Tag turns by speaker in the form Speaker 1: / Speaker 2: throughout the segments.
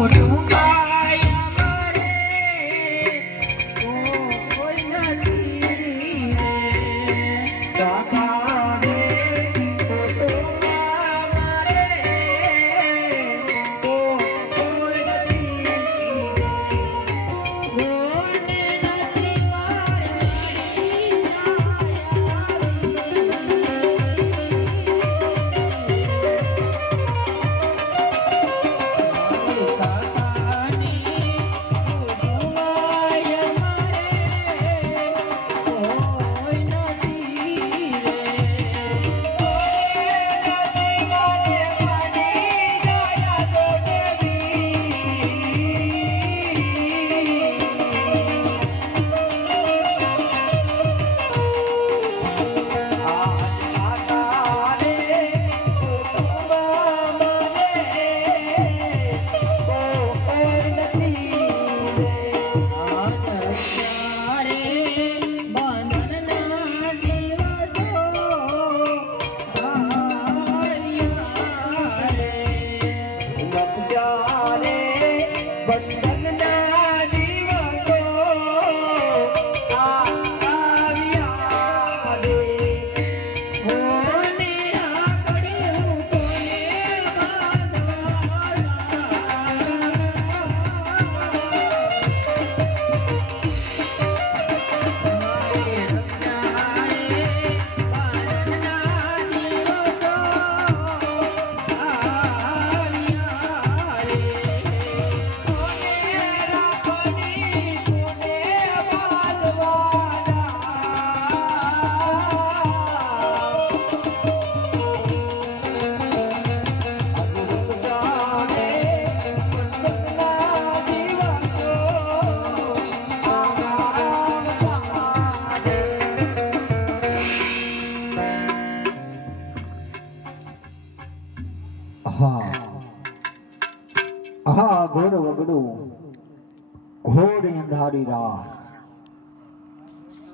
Speaker 1: 我离开。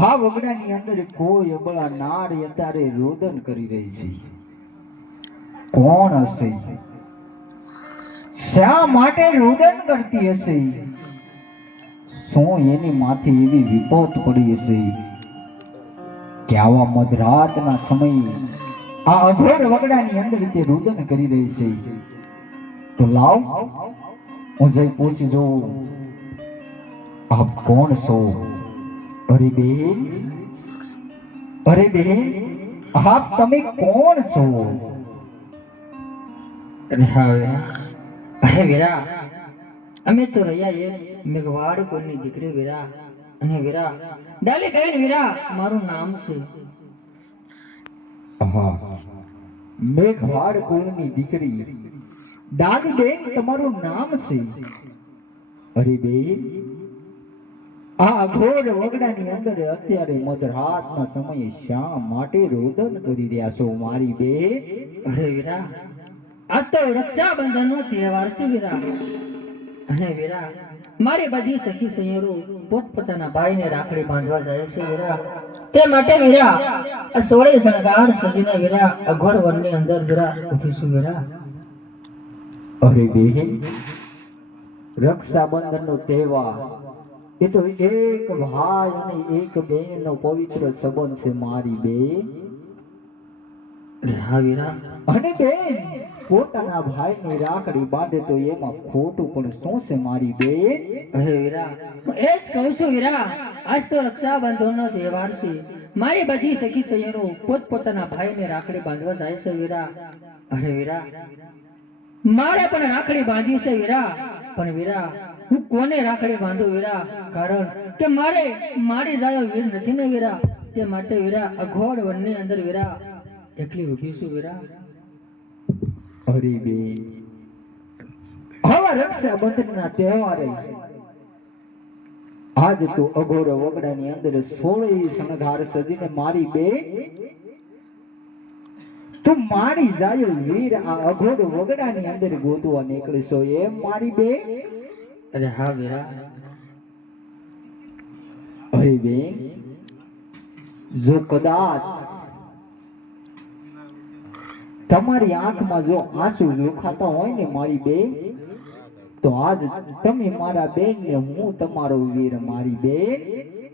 Speaker 1: આ વગડાની અંદર કોઈ અબળા નાર અત્યારે રોદન કરી રહી છે. કોણ હશે? શા માટે રોદન કરતી હશે? શું એની માથે એવી વિપત પડી હશે? કે આવા મધરાતના સમયે આ અઘોર વગડાની અંદર તે રુદન કરી રહી છે. તો લાવ, હું જઈ પૂછી જોઉં. આપ કોણ છો? અરે બેન અરે બેન આપ તમે કોણ છો?
Speaker 2: અરે હા અરે વીરા અમે તો રહ્યા એ મેઘવાડ કોની દીકરી વીરા. અને વીરા ડાલી કહીને વીરા મારું નામ છે.
Speaker 1: હા મેઘવાડ કોની દીકરી? ડાલી બેન તમારું નામ છે? અરે બેન આ અઘોર વગડાની અંદર અત્યારે મધરાતના સમયે શા માટે રોદન કરી રહ્યા છો મારી બે
Speaker 2: અરે વીરા, આ તો રક્ષાબંધનનો તહેવાર છે વીરા. અરે વીરા, મારી બધી સખી સૈયરો પોતપોતાના ભાઈને રાખડી બાંધવા જાય છે વીરા. તે માટે વીરા, આ સોળે શણગાર સજીને વીરા અઘોર વનની અંદર વીરા ઉઠીશું વીરા.
Speaker 1: અરે બેન, રક્ષાબંધનનો તહેવાર એ તો એક ભાઈ અને એક બહેનનો પવિત્ર સંબંધ છે મારી બેન. અને બેન પોતાના ભાઈની રાખડી બાંધે તો એમાં ખોટું પણ શું છે મારી બેન?
Speaker 2: હે વીરા. એ જ કહું છું વીરા આજ તો રક્ષાબંધનનો તહેવાર છે. મારી બધી સખી સૈયરો પોતપોતાના ભાઈને રાખડી બાંધવા જાય છે વીરા. અરે વીરા. મારે પણ રાખડી બાંધી છે વીરા. પણ વીરા હું કોને રાખડે બાંધો વીરા? કારણ કે મારે, મારી જાયો વીર નથી ને વીરા. તે માટે વીરા અઘોડ વનની અંદર વીરા. એકલી ઊભી છું વીરા.
Speaker 1: અરે બેન આવા રક્ષાબંધનના તહેવારે આજ તો અઘોર વગડાની અંદર સોળે શણગાર સજીને મારી બે. તું મારી જાયો વીર, આ અઘોર વગડાની અંદર ગોતવા નીકળીશો એમ મારી બેન
Speaker 2: અરે હા વીરા
Speaker 1: અરે બેન જો કદાચ તમારી આંખમાં જો આંસુ જોખાતા હોય ને મારી બે, તો આજ તમે મારા બેન ને હું તમારો વીર મારી બેન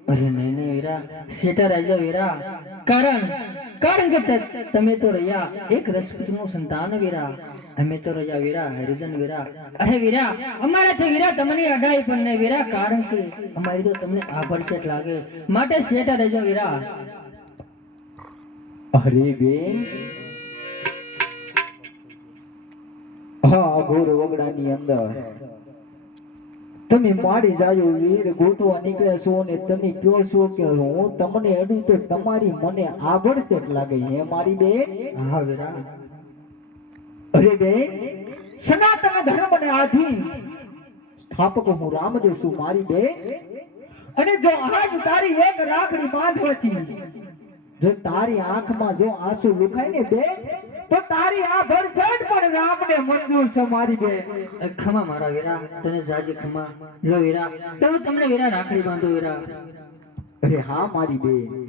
Speaker 2: અરે નહીં વીરા આવી રાજા વીરા, કારણ કારણ કે તમે તો રહ્યા એક રસપુત્રનું સંતાન વીરા. અમે તો રહ્યા વીરા, હરિજન વીરા. અરે વીરા, અમારાથી વીરા તમને અડાઈ પણ નહીં વીરા, કારણ કે અમારી તો તમને આભડછેટ લાગે. માટે સેટા રહેજો વીરા.
Speaker 1: અરે બેન. હા અઘોર વગડાની અંદર. તમે મારી જાયો વીર ગોતવા નીકળ્યા છો ને તમે કયો છો કે હું તમને અડું તો તમારી મને આભડશે લાગે હે મારી બેન?
Speaker 2: હા વીરા
Speaker 1: અરે બેન સનાતન ધર્મને આધીન સ્થાપક હું રામદેવ છું મારી બેન. અને જો આજ તારી એક રાખડી બાંધવાથી જો તારી આંખમાં જો આંસુ લુકાય ને બે તો તારી આ ભરસટ પણ રામને મંજૂર છે મારી
Speaker 2: બે ખમા મારા વીરા. તને જાજી ખમા. લો વીરા. તો તમને વીરા રાખડી બાંધો વીરા.
Speaker 1: અરે હા મારી બેન.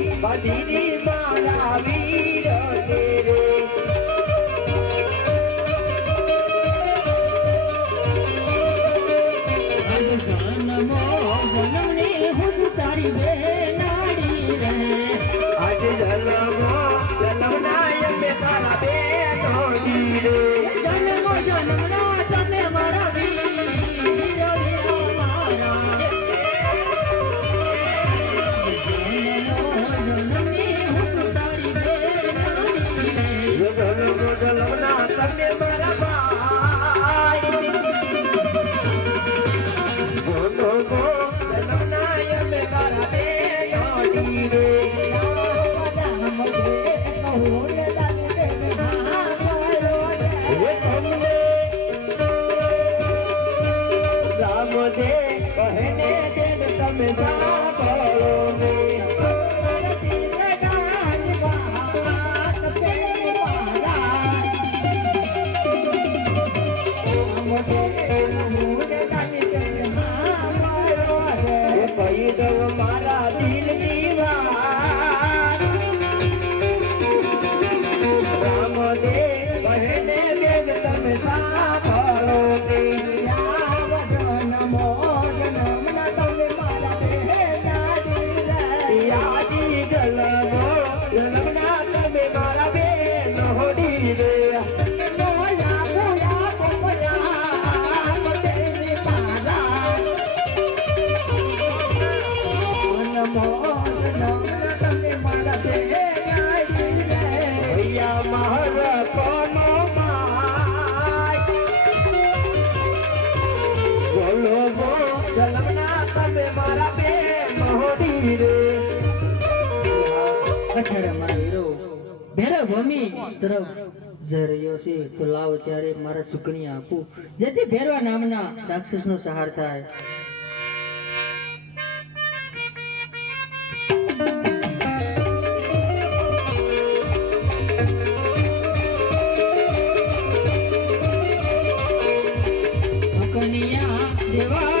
Speaker 1: ભજની મારા વીર
Speaker 3: તેરે મારી રે અઠારે ભૂમિ તરફ લાવ ત્યારે મારા સુકની આપું. જેથી ભેરવા નામના રાક્ષસનો સહાર થાય. દેવા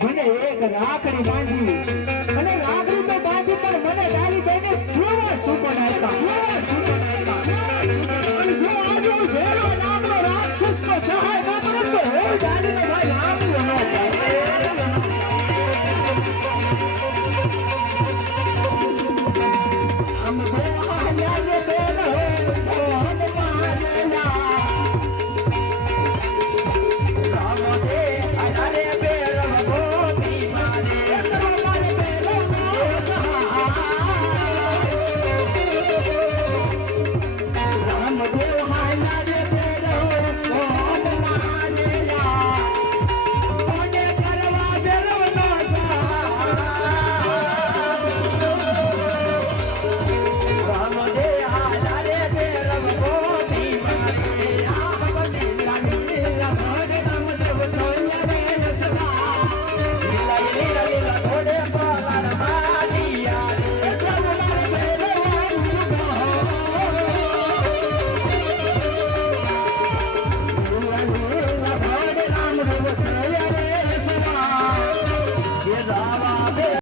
Speaker 3: મને
Speaker 1: એક રાખડી બાંધી. અને રાખડી તો
Speaker 3: બાંધી પણ મને ડાલી બેને કેવા સુકો ડાયપા કેવા સુકો ડાયપા
Speaker 1: અને જો આજુ ભેરો નામનો રાક્ષસ નો સહાય ના કરતો હોય ડાલી નો ભાઈ